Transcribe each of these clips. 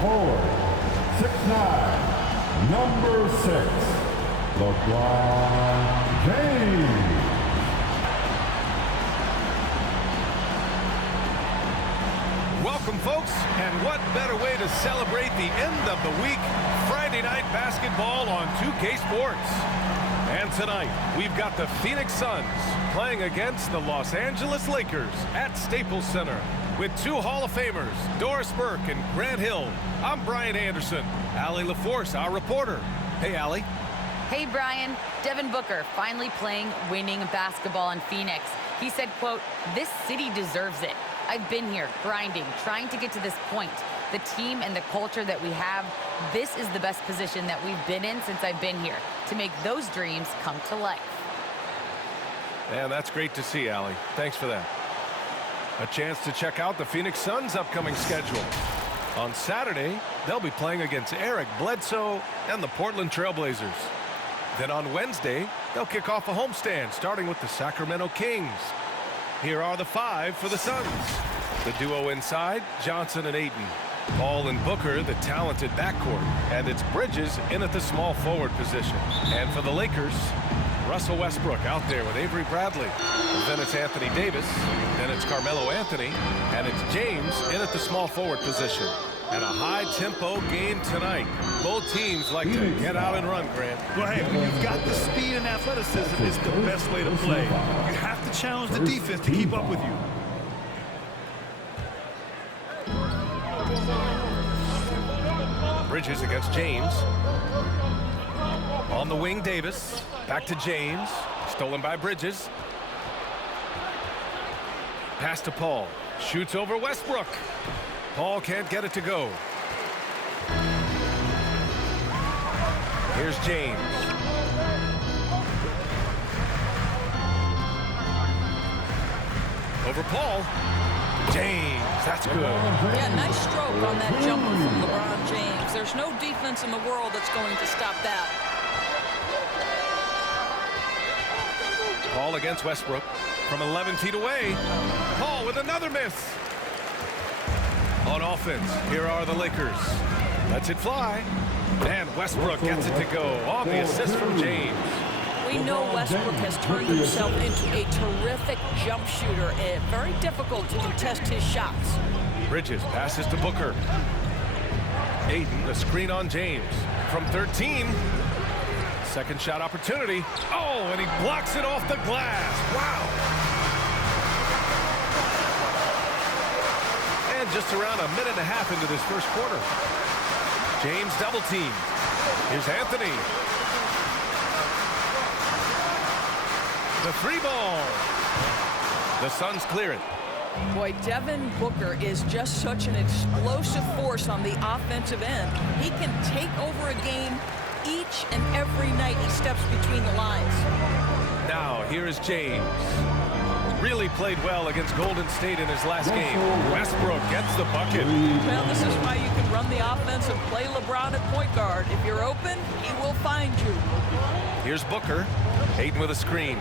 forward, 6'9", number 6, LeBron James. Welcome, folks, and what better way to celebrate the end of the week? Friday night basketball on 2K Sports. And tonight, we've got the Phoenix Suns playing against the Los Angeles Lakers at Staples Center with two Hall of Famers, Doris Burke and Grant Hill. I'm Brian Anderson. Allie LaForce, our reporter. Hey, Allie. Hey, Brian. Devin Booker finally playing winning basketball in Phoenix. He said, quote, "This city deserves it. I've been here grinding, trying to get to this point. The team and the culture that we have, this is the best position that we've been in since I've been here, to make those dreams come to life." Man, that's great to see, Allie. Thanks for that. A chance to check out the Phoenix Suns' upcoming schedule. On Saturday, they'll be playing against Eric Bledsoe and the Portland Trailblazers. Then on Wednesday, they'll kick off a homestand, starting with the Sacramento Kings. Here are the five for the Suns. The duo inside, Johnson and Ayton. Paul and Booker, the talented backcourt. And it's Bridges in at the small forward position. And for the Lakers, Russell Westbrook out there with Avery Bradley. Then it's Anthony Davis. Then it's Carmelo Anthony. And it's James in at the small forward position. And a high-tempo game tonight. Both teams like to get out and run, Grant. Well, hey, when you've got the speed and athleticism, it's the best way to play. You have to challenge the defense to keep up with you. Bridges against James. On the wing, Davis. Back to James. Stolen by Bridges. Pass to Paul. Shoots over Westbrook. Paul can't get it to go. Here's James. Over Paul. James, that's good. Yeah, nice stroke on that jumper from LeBron James. There's no defense in the world that's going to stop that. Paul against Westbrook from 11 feet away. Paul with another miss. On offense, here are the Lakers. Lets it fly. And Westbrook gets it to go on the assist from James. We know Westbrook has turned himself into a terrific jump shooter, and very difficult to contest his shots. Bridges passes to Booker. Ayton, the screen on James. From 13. Second shot opportunity. Oh, and he blocks it off the glass. Wow. And just around a minute and a half into this first quarter. James double team. Here's Anthony. The three ball. The Suns clear it. Boy, Devin Booker is just such an explosive force on the offensive end. He can take over a game each and every night he steps between the lines. Now, here is James. Really played well against Golden State in his last game. Westbrook gets the bucket. Well, this is why you can run the offense and play LeBron at point guard. If you're open, he will find you. Here's Booker. Ayton with a screen.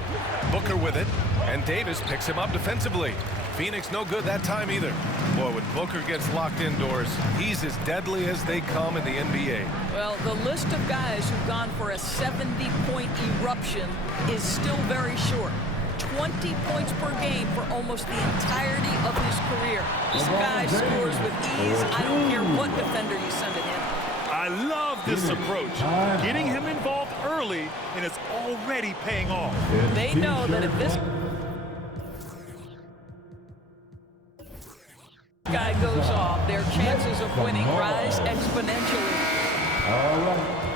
Booker with it. And Davis picks him up defensively. Phoenix no good that time either. Boy, when Booker gets locked indoors, he's as deadly as they come in the NBA. Well, the list of guys who've gone for a 70-point eruption is still very short. 20 points per game for almost the entirety of his career. This guy scores with ease. I don't care what defender you send at him. I love this approach. Getting him involved early, and it's already paying off. They know that if this guy goes off, their chances of winning rise exponentially.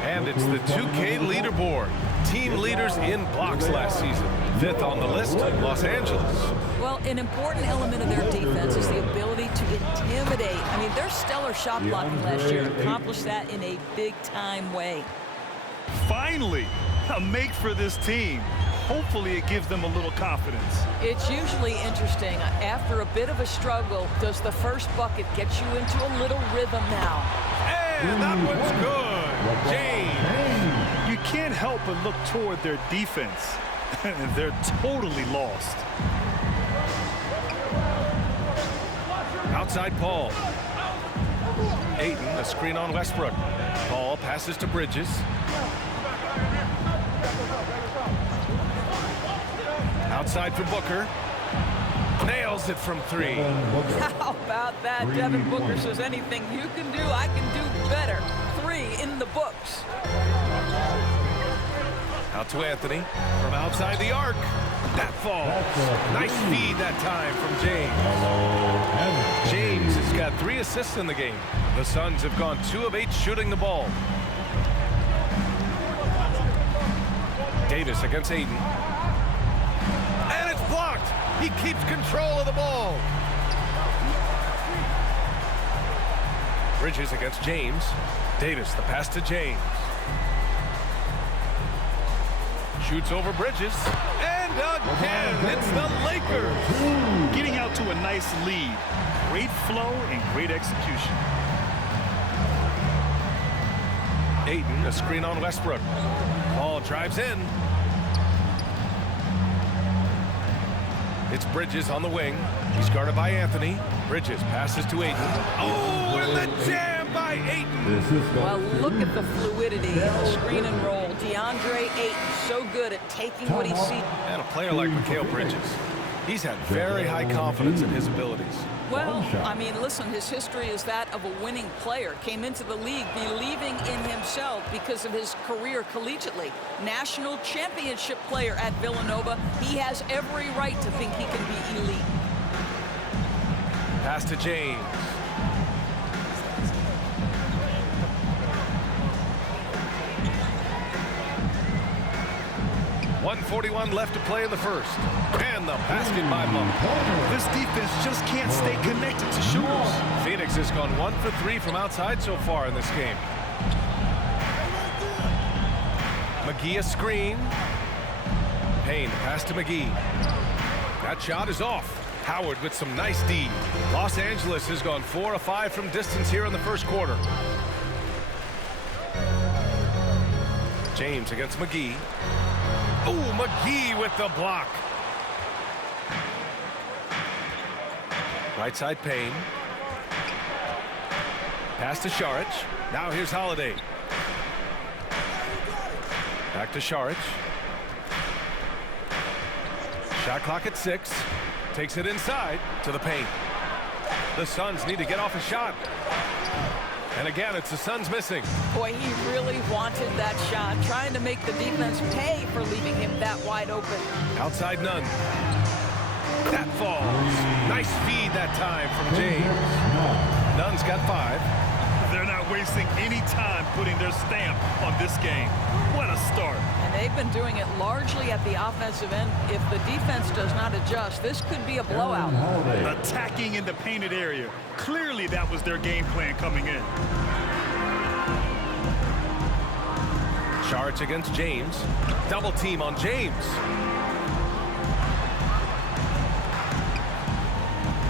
And it's the 2K leaderboard. Team leaders in blocks last season. 5th on the list, Los Angeles. Well, an important element of their defense is the ability to intimidate. I mean, their stellar shot blocking last year accomplished that in a big-time way. Finally, a make for this team. Hopefully it gives them a little confidence. It's usually interesting. After a bit of a struggle, does the first bucket get you into a little rhythm now? And that one's good. James. You can't help but look toward their defense. And they're totally lost. Outside Paul. Ayton, a screen on Westbrook. Ball passes to Bridges. Outside for Booker. Nails it from three. How about that? Devin Booker says anything you can do, I can do better. 3 in the books. Out to Anthony from outside the arc. That falls. Nice feed that time from James. James has got 3 assists in the game. The Suns have gone 2 of 8 shooting the ball. Davis against Ayton. And it's blocked. He keeps control of the ball. Bridges against James. Davis, the pass to James. Shoots over Bridges. And again, it's the Lakers. Getting out to a nice lead. Great flow and great execution. Ayton, a screen on Westbrook. Ball drives in. It's Bridges on the wing. He's guarded by Anthony. Bridges passes to Ayton. Oh, and the jam by Ayton. Well, look at the fluidity in the screen and roll. DeAndre Ayton, so good at taking what he sees. And a player like Mikal Bridges, he's had very high confidence in his abilities. Well, I mean, listen, his history is that of a winning player. Came into the league believing in himself because of his career collegiately. National championship player at Villanova. He has every right to think he can be elite. Pass to James. .141 left to play in the first. And the basket by Monk. This defense just can't stay connected to shooters. Phoenix has gone 1 for 3 from outside so far in this game. McGee a screen. Payne pass to McGee. That shot is off. Howard with some nice D. Los Angeles has gone 4 of 5 from distance here in the first quarter. James against McGee. Oh, McGee with the block. Right side Payne. Pass to Šarić. Now here's Holiday. Back to Šarić. Shot clock at 6. Takes it inside to the paint. The Suns need to get off a shot. And again, it's the Suns missing. Boy, he really wanted that shot, trying to make the defense pay for leaving him that wide open. Outside Nunn. That falls. Nice feed that time from James. Nunn's got 5. They're not wasting any time putting their stamp on this game. What a start. And they've been doing it largely at the offensive end. If the defense does not adjust, this could be a blowout. Attacking in the painted area. Clearly that was their game plan coming in. Šarić against James. Double team on James.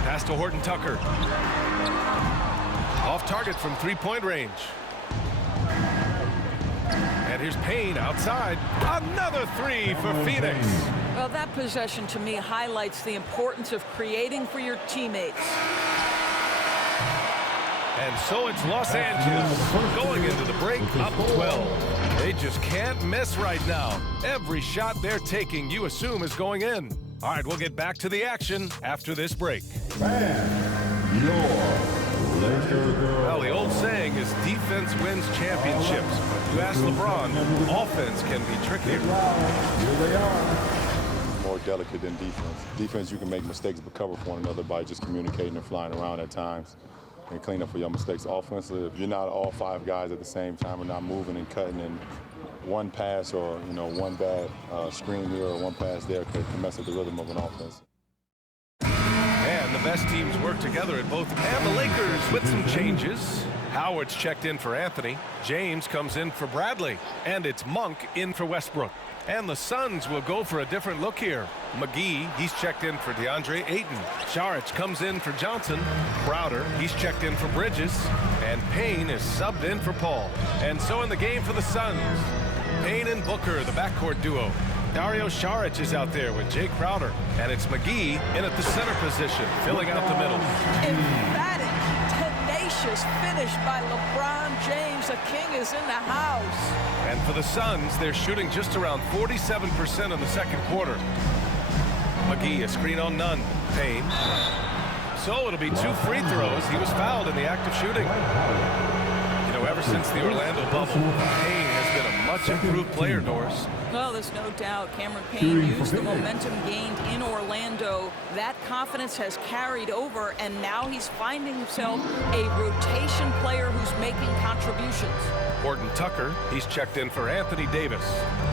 Pass to Horton Tucker. Off target from three-point range. And here's Payne outside. Another 3 for Phoenix. Well, that possession to me highlights the importance of creating for your teammates. And so it's Los Angeles going into the break up 12. They just can't miss right now. Every shot they're taking, you assume, is going in. All right, we'll get back to the action after this break. And your Laker girl. Well, the old saying is defense wins championships. But you ask LeBron, offense can be trickier. Here they are. More delicate than defense. Defense, you can make mistakes but cover for one another by just communicating and flying around at times and clean up for your mistakes. Offensive, if you're not all 5 guys at the same time and not moving and cutting, and one pass or one bad screen here or one pass there could mess up the rhythm of an offense. And the best teams work together at both. And the Lakers with some changes. Howard's checked in for Anthony. James comes in for Bradley. And it's Monk in for Westbrook. And the Suns will go for a different look here. McGee, he's checked in for DeAndre Ayton. Šarić comes in for Johnson. Browder, he's checked in for Bridges. And Payne is subbed in for Paul. And so in the game for the Suns, Payne and Booker, the backcourt duo. Dario Šarić is out there with Jake Crowder. And it's McGee in at the center position, filling out the middle. Emphatic, tenacious vicious finish by LeBron James. The king is in the house. And for the Suns, they're shooting just around 47% in the second quarter. McGee, a screen on Nunn. Payne. So it'll be 2 free throws. He was fouled in the act of shooting. You know, ever since the Orlando bubble, Payne has been a much improved player, Doris. Well, there's no doubt Cameron Payne used the momentum gained in Orlando. That confidence has carried over, and now he's finding himself a rotation player who's making contributions. Horton Tucker, he's checked in for Anthony Davis.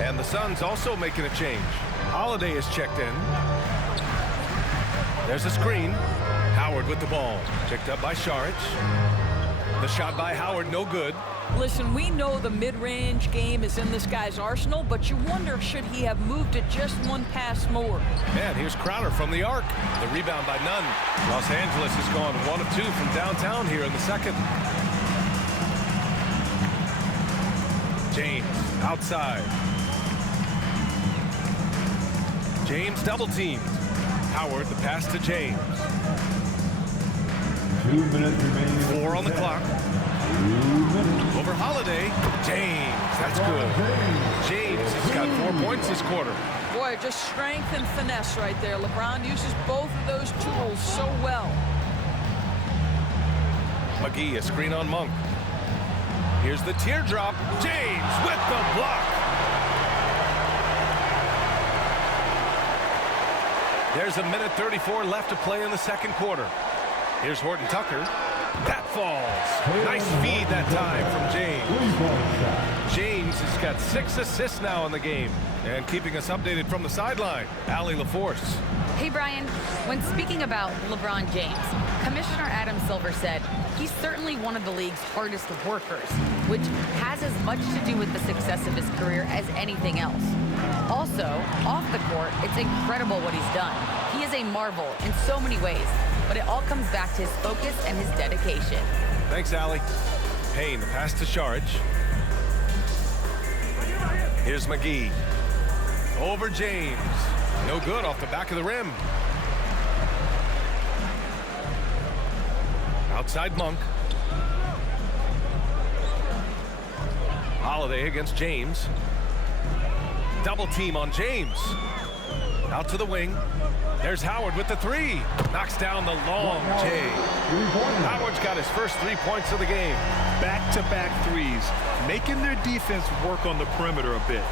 And the Suns also making a change. Holiday is checked in. There's a screen. Howard with the ball. Picked up by Saric. The shot by Howard, no good. Listen, we know the mid-range game is in this guy's arsenal, but you wonder, should he have moved it just one pass more? And here's Crowder from the arc. The rebound by Nunn. Los Angeles has gone 1 of 2 from downtown here in the second. James outside. James double teamed. Howard, the pass to James. 2 minutes remaining. 4 on the clock. 2 minutes. Over Holiday. James, that's good. James has got 4 points this quarter. Boy, just strength and finesse right there. LeBron uses both of those tools so well. McGee, a screen on Monk. Here's the teardrop. James with the block. There's 1:34 left to play in the second quarter. Here's Horton Tucker. That falls. Nice feed that time from James. James has got 6 assists now in the game. And keeping us updated from the sideline, Allie LaForce. Hey, Brian, when speaking about LeBron James, Commissioner Adam Silver said he's certainly one of the league's hardest workers, which has as much to do with the success of his career as anything else. Also, off the court, it's incredible what he's done. He is a marvel in so many ways, but it all comes back to his focus and his dedication. Thanks, Allie. Payne, the pass to Saric. Here's McGee. Over James. No good off the back of the rim. Outside Monk. Holiday against James. Double team on James. Out to the wing. There's Howard with the 3. Knocks down the long J. Howard's got his first 3 points of the game. Back-to-back threes, making their defense work on the perimeter a bit.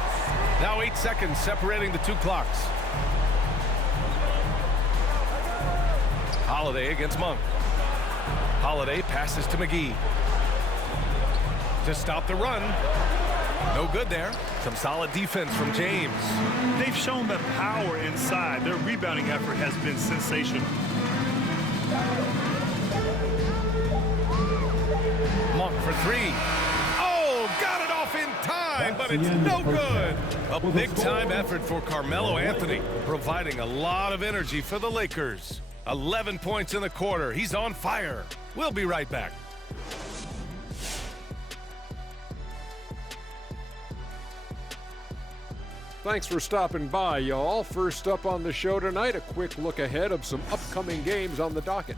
Now 8 seconds separating the 2 clocks. Holiday against Monk. Holiday passes to McGee. To stop the run. No good there. Some solid defense from James. They've shown the power inside. Their rebounding effort has been sensational. Monk for 3. Oh, got it off in time, but it's no good. A big-time effort for Carmelo Anthony, providing a lot of energy for the Lakers. 11 points in the quarter. He's on fire. We'll be right back. Thanks for stopping by, y'all. First up on the show tonight, a quick look ahead of some upcoming games on the docket.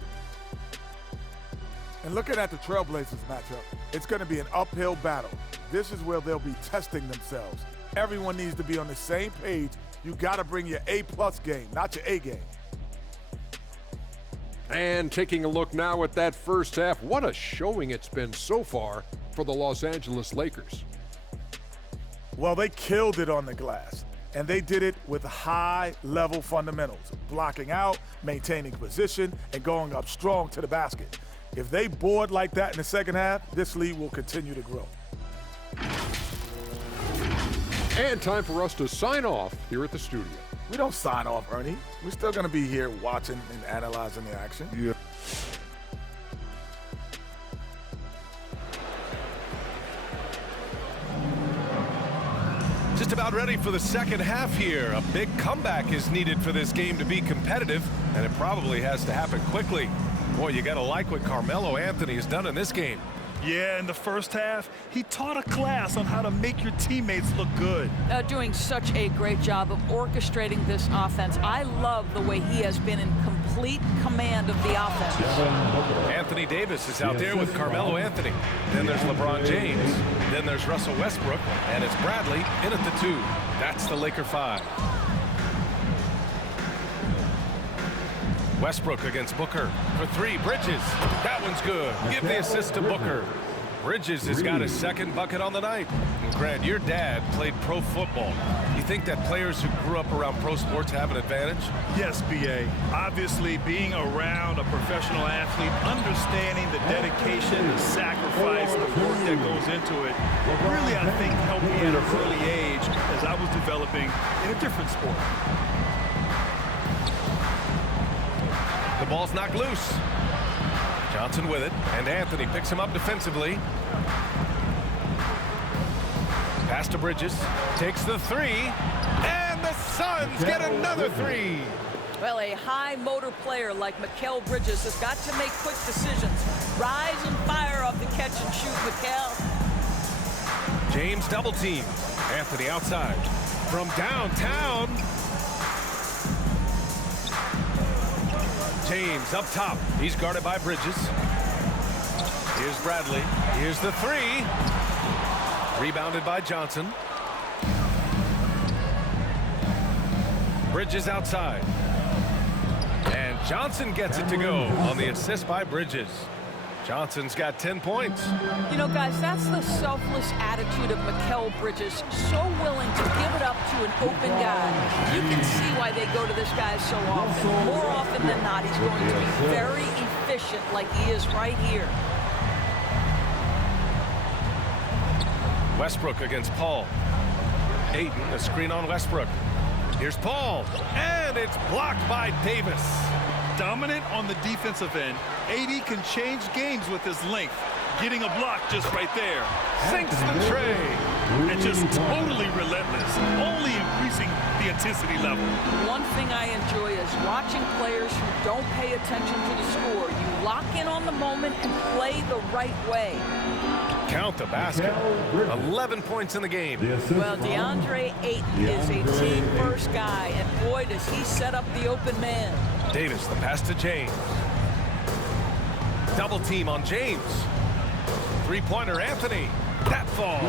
And looking at the Trailblazers matchup, it's going to be an uphill battle. This is where they'll be testing themselves. Everyone needs to be on the same page. You got to bring your A-plus game, not your A game. And taking a look now at that first half, what a showing it's been so far for the Los Angeles Lakers. Well, they killed it on the glass, and they did it with high-level fundamentals, blocking out, maintaining position, and going up strong to the basket. If they board like that in the second half, this lead will continue to grow. And time for us to sign off here at the studio. We don't sign off, Ernie. We're still going to be here watching and analyzing the action. Yeah. Just about ready for the second half here. A big comeback is needed for this game to be competitive, and it probably has to happen quickly. Boy, you got to like what Carmelo Anthony has done in this game. Yeah, in the first half, he taught a class on how to make your teammates look good. Doing such a great job of orchestrating this offense. I love the way he has been in complete command of the offense. Anthony Davis is out there with Carmelo Anthony. Then there's LeBron James. Then there's Russell Westbrook. And it's Bradley in at the 2. That's the Laker 5. Westbrook against Booker for 3. Bridges. That one's good. Give the assist to Booker. Bridges has got his second bucket on the night. And Grant, your dad played pro football. You think that players who grew up around pro sports have an advantage? Yes, B.A. Obviously, being around a professional athlete, understanding the dedication, the sacrifice, the work that goes into it, really, I think, helped me at an early age as I was developing in a different sport. The ball's knocked loose. Johnson with it, and Anthony picks him up defensively. Pass to Bridges, takes the 3, and the Suns get another 3. Well, a high motor player like Mikal Bridges has got to make quick decisions. Rise and fire off the catch and shoot, Mikal. James double team. Anthony outside. From downtown. James up top. He's guarded by Bridges. Here's Bradley. Here's the 3. Rebounded by Johnson. Bridges outside. And Johnson gets it to go on the assist by Bridges. Johnson's got 10 points. You know, guys, that's the selfless attitude of Mikal Bridges. So willing to give it up to an open guy. You can see why they go to this guy so often. More often than not, he's going to be very efficient like he is right here. Westbrook against Paul. Ayton, a screen on Westbrook. Here's Paul, and it's blocked by Davis. Dominant on the defensive end, AD can change games with his length. Getting a block just right there. Sinks the tray. And just totally relentless, only increasing the intensity level. One thing I enjoy is watching players who don't pay attention to the score. You lock in on the moment and play the right way. Count the basket. 11 points in the game. Well, DeAndre Ayton is a team-first guy, and boy, does he set up the open man. Davis, the pass to James. Double team on James. Three-pointer, Anthony. That falls.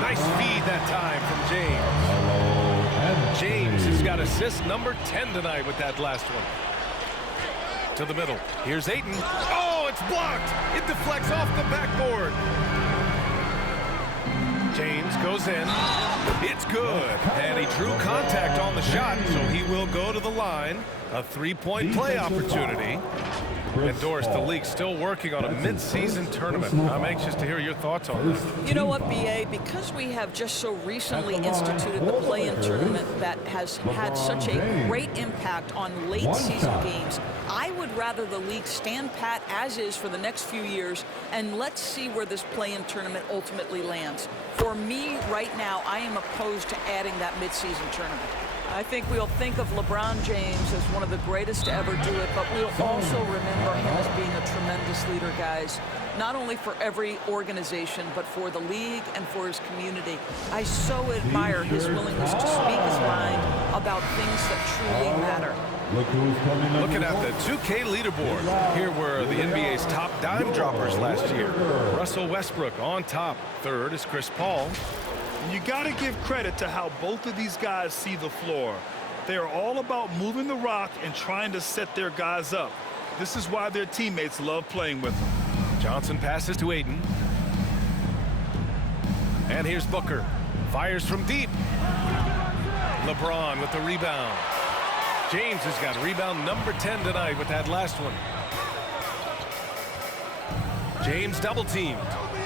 Nice feed that time from James. James has got assist number 10 tonight with that last one. To the middle. Here's Ayton. Oh, it's blocked. It deflects off the backboard. James goes in. It's good. And he drew contact on the shot, so he will go to the line. A three-point play opportunity. And Doris, the league's still working on a mid-season tournament. I'm anxious to hear your thoughts on that. You know what, B.A., because we have just so recently instituted the play-in tournament that has had such a great impact on late-season games, I would rather the league stand pat as is for the next few years, and let's see where this play-in tournament ultimately lands. For me, right now, I am opposed to adding that mid-season tournament. I think we'll think of LeBron James as one of the greatest to ever do it, but we'll also remember him as being a tremendous leader, guys. Not only for every organization, but for the league and for his community. I so admire his willingness to speak his mind about things that truly matter. Looking at the 2K leaderboard, here were the NBA's top dime droppers last year. Russell Westbrook on top. Third is Chris Paul. You got to give credit to how both of these guys see the floor. They are all about moving the rock and trying to set their guys up. This is why their teammates love playing with them. Johnson passes to Ayton. And here's Booker. Fires from deep. LeBron with the rebound. James has got rebound number 10 tonight with that last one. James double teamed.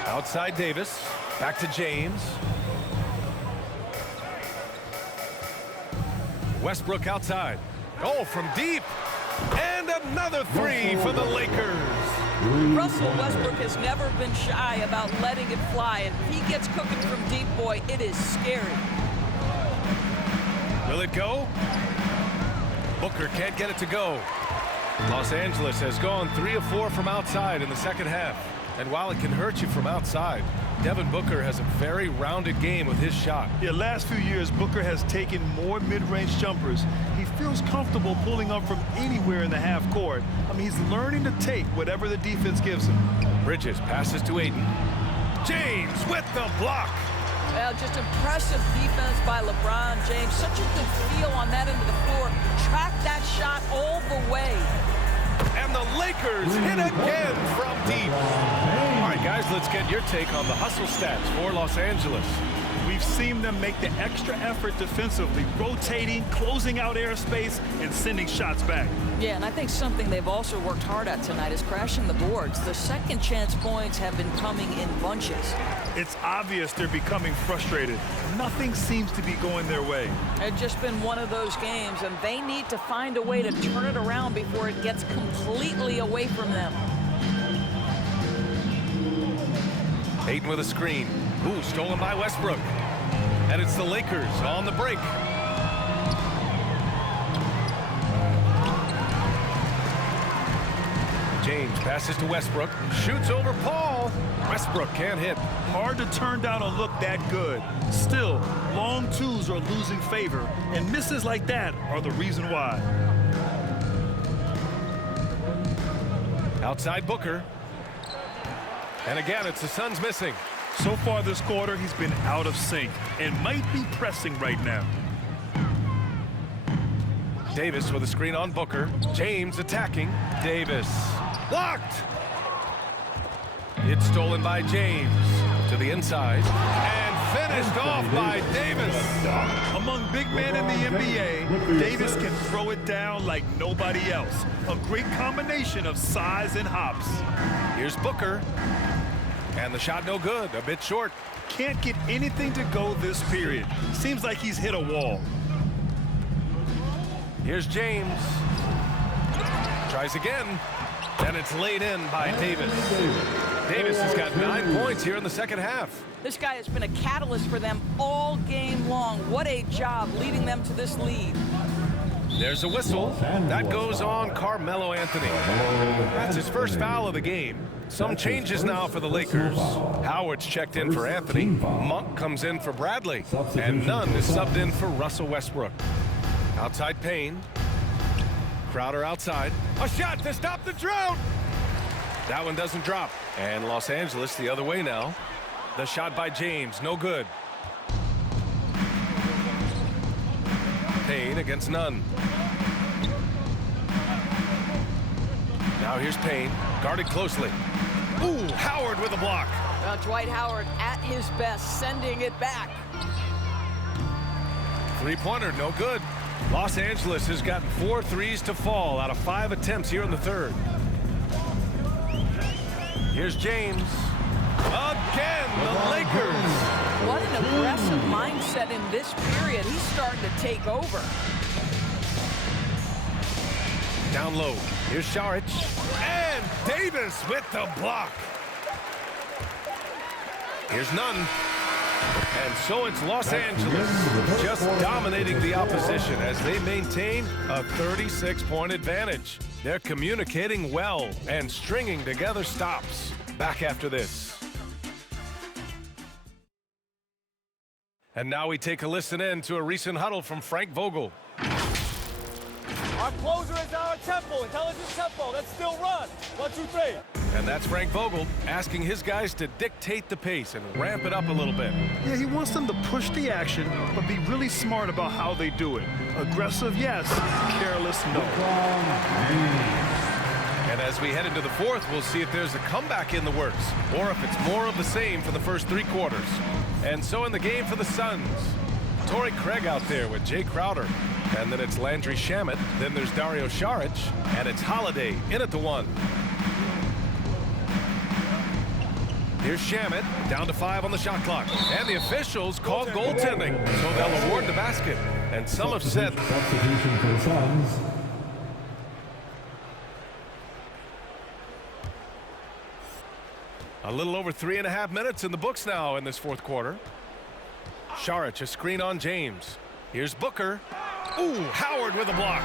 Outside Davis. Back to James. Westbrook outside. Oh, from deep. And another three for the Lakers. Russell Westbrook has never been shy about letting it fly. And if he gets cooking from deep, boy, it is scary. Will it go? Booker can't get it to go. Los Angeles has gone 3 of 4 from outside in the second half. And while it can hurt you from outside, Devin Booker has a very rounded game with his shot. Yeah, last few years, Booker has taken more mid-range jumpers. He feels comfortable pulling up from anywhere in the half court. I mean, he's learning to take whatever the defense gives him. Bridges passes to Aiden. James with the block. Well, just impressive defense by LeBron James. Such a good feel on that end of the floor. Track that shot all the way. And the Lakers hit again from deep. All right, guys, let's get your take on the hustle stats for Los Angeles. We've seen them make the extra effort defensively, rotating, closing out airspace, and sending shots back. Yeah, and I think something they've also worked hard at tonight is crashing the boards. The second chance points have been coming in bunches. It's obvious they're becoming frustrated. Nothing seems to be going their way. It's just been one of those games, and they need to find a way to turn it around before it gets completely away from them. Aiden with a screen. Ooh, stolen by Westbrook. And it's the Lakers on the break. James passes to Westbrook. Shoots over Paul. Westbrook can't hit. Hard to turn down a look that good. Still, long twos are losing favor, and misses like that are the reason why. Outside Booker. And again, it's the Suns missing. So far this quarter, he's been out of sync and might be pressing right now. Davis with a screen on Booker. James attacking. Davis. Blocked! It's stolen by James. To the inside. And finished off by Davis. Among big men in the NBA, Davis can throw it down like nobody else. A great combination of size and hops. Here's Booker. And the shot no good, a bit short. Can't get anything to go this period. Seems like he's hit a wall. Here's James. Tries again. And it's laid in by Davis. Davis has got 9 points here in the second half. This guy has been a catalyst for them all game long. What a job leading them to this lead. There's a whistle. That goes on Carmelo Anthony. That's his first foul of the game. Some changes now for the Lakers. Howard's checked in for Anthony. Monk comes in for Bradley. And Nunn is subbed in for Russell Westbrook. Outside Payne. Crowder outside. A shot to stop the drought. That one doesn't drop. And Los Angeles the other way now. The shot by James, no good. Payne against Nunn. Now here's Payne, guarded closely. Ooh, Howard with a block. Dwight Howard at his best, sending it back. Three-pointer, no good. Los Angeles has gotten 4 threes to fall out of 5 attempts here in the third. Here's James. Again, the Lakers. What an aggressive mindset in this period. He's starting to take over. Down low. Here's Saric. And Davis with the block. Here's Nunn. And so it's Los Angeles just dominating the opposition as they maintain a 36-point advantage. They're communicating well and stringing together stops. Back after this. And now we take a listen in to a recent huddle from Frank Vogel. Our closer is our tempo, intelligent tempo. Let's still run. 1, 2, 3. And that's Frank Vogel asking his guys to dictate the pace and ramp it up a little bit. Yeah, he wants them to push the action, but be really smart about how they do it. Aggressive, yes. Careless, no. And as we head into the fourth, we'll see if there's a comeback in the works or if it's more of the same for the first 3 quarters. And so in the game for the Suns, Torrey Craig out there with Jay Crowder. And then it's Landry Shamet. Then there's Dario Saric. And it's Holiday in at the 1. Here's Shamet, down to 5 on the shot clock. And the officials call goaltending, so they'll award the basket. And some have said... Substitution for the Suns. A little over 3.5 minutes in the books now in this fourth quarter. Saric, a screen on James. Here's Booker. Ooh, Howard with a block.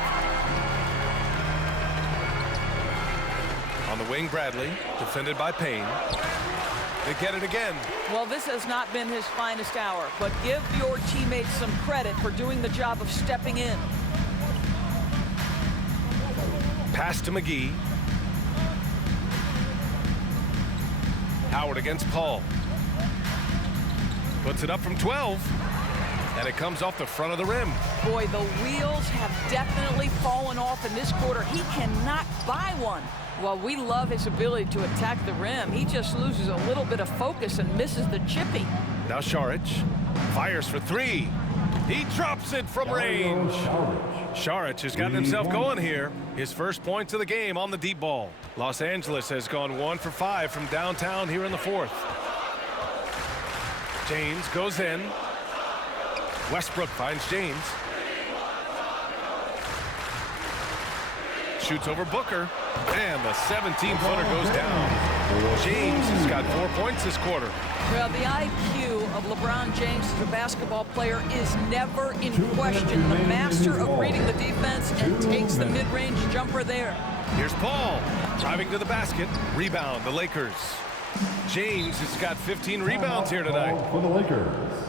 On the wing, Bradley, defended by Payne. They get it again. Well, this has not been his finest hour, but give your teammates some credit for doing the job of stepping in. Pass to McGee. Howard against Paul. Puts it up from 12. And it comes off the front of the rim. Boy, the wheels have definitely fallen off in this quarter. He cannot buy one. Well, we love his ability to attack the rim. He just loses a little bit of focus and misses the chippy. Now Šarić fires for three. He drops it from range. Šarić has gotten himself going here. His first points of the game on the deep ball. Los Angeles has gone 1 for 5 from downtown here in the fourth. James goes in. Westbrook finds James. Shoots over Booker. And the 17-footer goes down. James has got 4 points this quarter. Well, the IQ of LeBron James as a basketball player is never in question. The master of reading the defense and takes the mid-range jumper there. Here's Paul driving to the basket. Rebound, the Lakers. James has got 15 rebounds here tonight. For the Lakers.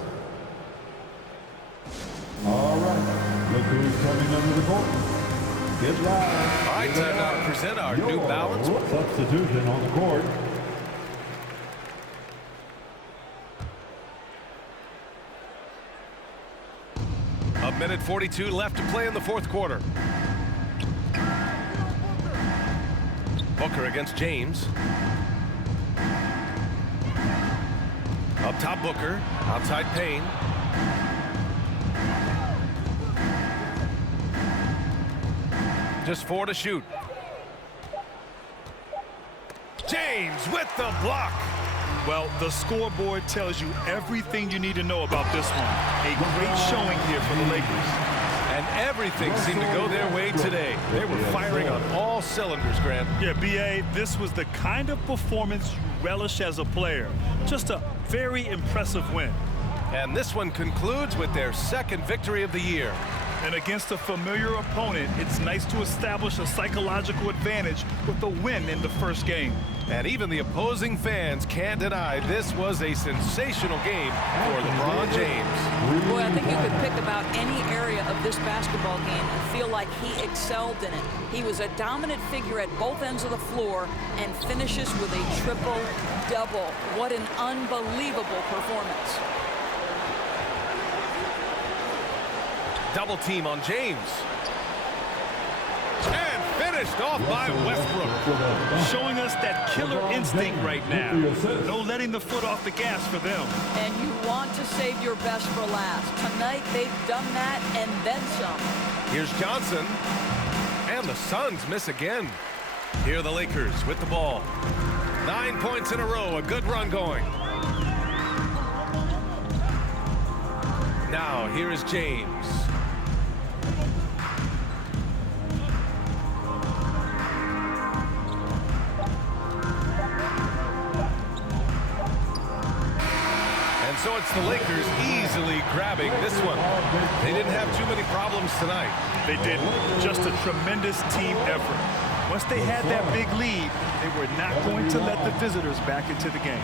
All right, look who's coming under the court. Get live. All right, time now to present our New Balance. Substitution on the court. A minute 42 left to play in the fourth quarter. Booker against James. Up top, Booker. Outside, Payne. Just 4 to shoot. James with the block. Well, the scoreboard tells you everything you need to know about this one. A great showing here for the Lakers. And everything seemed to go their way today. They were firing on all cylinders, Grant. Yeah, B.A., this was the kind of performance you relish as a player. Just a very impressive win. And this one concludes with their second victory of the year. And against a familiar opponent, it's nice to establish a psychological advantage with a win in the first game. And even the opposing fans can't deny this was a sensational game for LeBron James. Boy, I think you could pick about any area of this basketball game and feel like he excelled in it. He was a dominant figure at both ends of the floor and finishes with a triple-double. What an unbelievable performance. Double team on James. And finished off by Westbrook. Showing us that killer instinct right now. No letting the foot off the gas for them. And you want to save your best for last. Tonight, they've done that and then some. Here's Johnson. And the Suns miss again. Here are the Lakers with the ball. 9 points in a row. A good run going. Now, here is James. So it's the Lakers easily grabbing this one. They didn't have too many problems tonight. They didn't. Just a tremendous team effort. Once they had that big lead, they were not going to let the visitors back into the game.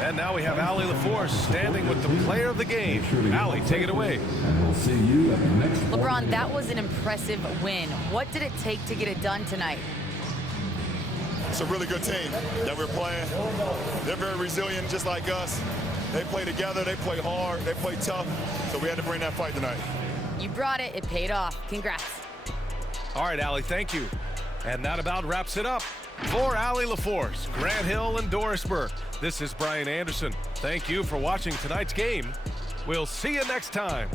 And now we have Allie LaForce standing with the player of the game. Allie, take it away. And we'll see you at the next LeBron, that was an impressive win. What did it take to get it done tonight? It's a really good team that we're playing. They're very resilient, just like us. They play together, they play hard, they play tough, so we had to bring that fight tonight. You brought it. It paid off. Congrats. All right, Allie, thank you. And that about wraps it up. For Allie LaForce, Grant Hill, and Doris Burke, this is Brian Anderson. Thank you for watching tonight's game. We'll see you next time.